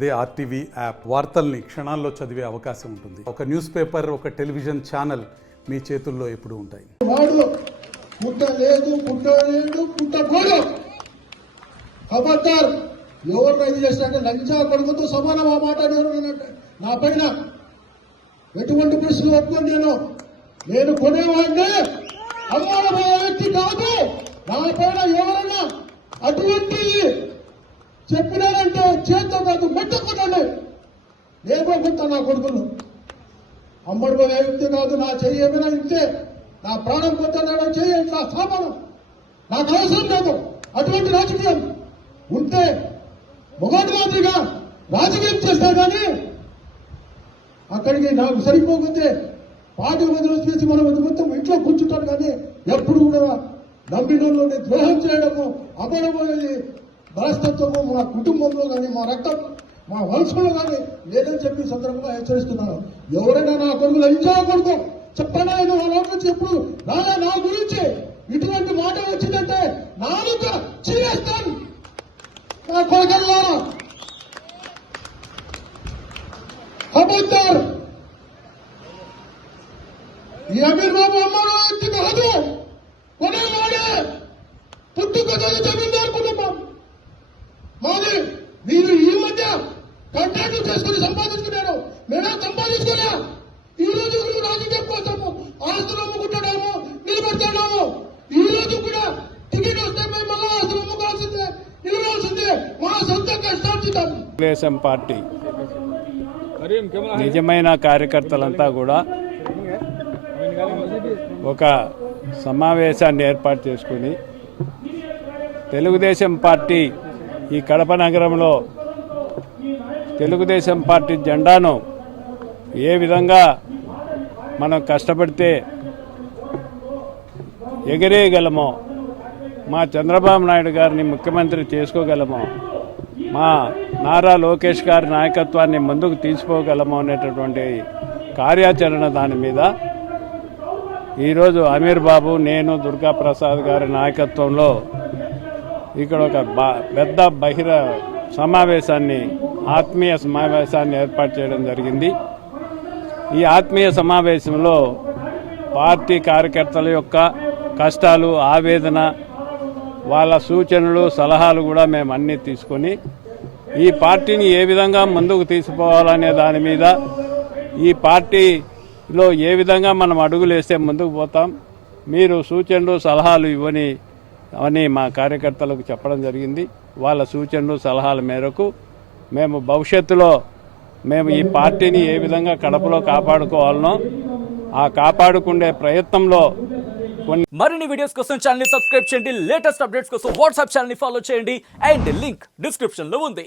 అదే RTV app వార్తల్ని క్షణాల్లో చదివే అవకాశం ఉంటుంది. ఒక న్యూస్ పేపర్, ఒక టెలివిజన్ ఛానల్ మీ చేతుల్లో ఎప్పుడూ ఉంటాయి. ఎవరు ఇది చేస్తారంటే లంచా కొడుకుతో సమానం ఆ మాట నా పైన ఎటువంటి ప్రశ్నలు ఒప్పుకొని నేను కొనేవాడిని అమ్మాయి వ్యక్తి కాదు. నా పైన ఎవరైనా అటువంటి చెప్పినారంటే చేత్తో కాదు మెట్టుకున్నాను. నేను కొంత నా కొడుకును అమ్మడిపోయే వ్యక్తి కాదు. నా చెయ్యి ఏమైనా ఇస్తే నా ప్రాణం పొందుతాడో చెయ్యి నా స్థాపనం నాకు అవసరం లేదు. అటువంటి రాజకీయం ఉంటే మొగటి మాదిరిగా రాజకీయం చేస్తా కానీ అక్కడికి నాకు సరిపోకపోతే పార్టీ వదిలేసి మనం మొత్తం ఇంట్లో కూర్చుంటాను. కానీ ఎప్పుడు కూడా నమ్మినోళ్ళని ద్రోహం చేయడము, అమరపోయేది మనస్తత్వము మా కుటుంబంలో కానీ మా రక్తం మా వంశంలో కానీ లేదని చెప్పి సందర్భంగా హెచ్చరిస్తున్నాను. ఎవరైనా నా కొడుకులు ఎంచకూడదు చెప్పనా వాళ్ళ నుంచి ఎప్పుడు రాగా నా గురించి ఇటువంటి మాట వచ్చిందంటే నాలుక చీరేస్తాను. నా కొడుకల్లా ఖబర్దార్. ఈ అమీర్ బాబు అమ్మాడు వ్యక్తి కాదు, కొనేవాడే పుట్టుకొచ్చిన జమీందారు కుటుంబం మాది. మీరు ఈ మధ్య కంట్రాక్టులు చేసుకుని సంపాదించుకున్నారు, మేమే సంపాదించుకున్నా. ఈ రోజు రాజకీయం కోసము ఆస్తులు అమ్ముకుంటున్నాము, నిలబడుతున్నాము. ఈ రోజు కూడా టికెట్ వస్తే మేము మళ్ళా ఆస్తులు అమ్ముకోవాల్సిందే, నిలవాల్సిందే. మా సొంత కష్టార్జితం. తెలుగుదేశం పార్టీ నిజమైన కార్యకర్తలంతా కూడా ఒక సమావేశాన్ని ఏర్పాటు చేసుకుని తెలుగుదేశం పార్టీ ఈ కడప నగరంలో తెలుగుదేశం పార్టీ జెండాను ఏ విధంగా మనం కష్టపడితే ఎగరేయగలమో, మా చంద్రబాబు నాయుడు గారిని ముఖ్యమంత్రి చేసుకోగలమో, మా నారా లోకేష్ గారి నాయకత్వాన్ని ముందుకు తీసుకోగలమో అనేటటువంటి కార్యాచరణ దాని మీద ఈరోజు అమీర్ బాబు, నేను, దుర్గా ప్రసాద్ గారి నాయకత్వంలో ఇక్కడ ఒక పెద్ద ఆత్మీయ సమావేశాన్ని ఏర్పాటు చేయడం జరిగింది. ఈ ఆత్మీయ సమావేశంలో పార్టీ కార్యకర్తల యొక్క కష్టాలు, ఆవేదన, వాళ్ళ సూచనలు, సలహాలు కూడా మేము అన్నీ తీసుకొని ఈ పార్టీని ఏ విధంగా ముందుకు తీసుకుపోవాలనే దాని మీద, ఈ పార్టీలో ఏ విధంగా మనం అడుగులు వేస్తే ముందుకు పోతాం, మీరు సూచనలు సలహాలు ఇవ్వని అని మా కార్యకర్తలకు చెప్పడం జరిగింది. వాళ్ళ సూచనలు సలహాల మేరకు మేము భవిష్యత్తులో ఈ పార్టీని ఏ విధంగా కడపలో కాపాడుకోవాలనో ఆ కాపాడుకునే ప్రయత్నంలో మరిన్ని వీడియోస్ కోసం ఛానల్ ని సబ్స్క్రైబ్ చేయండి. లేటెస్ట్ అప్డేట్స్ కోసం వాట్సాప్ ఛానల్ ని ఫాలో చేయండి. అండ్ లింక్ డిస్క్రిప్షన్ లో ఉంది.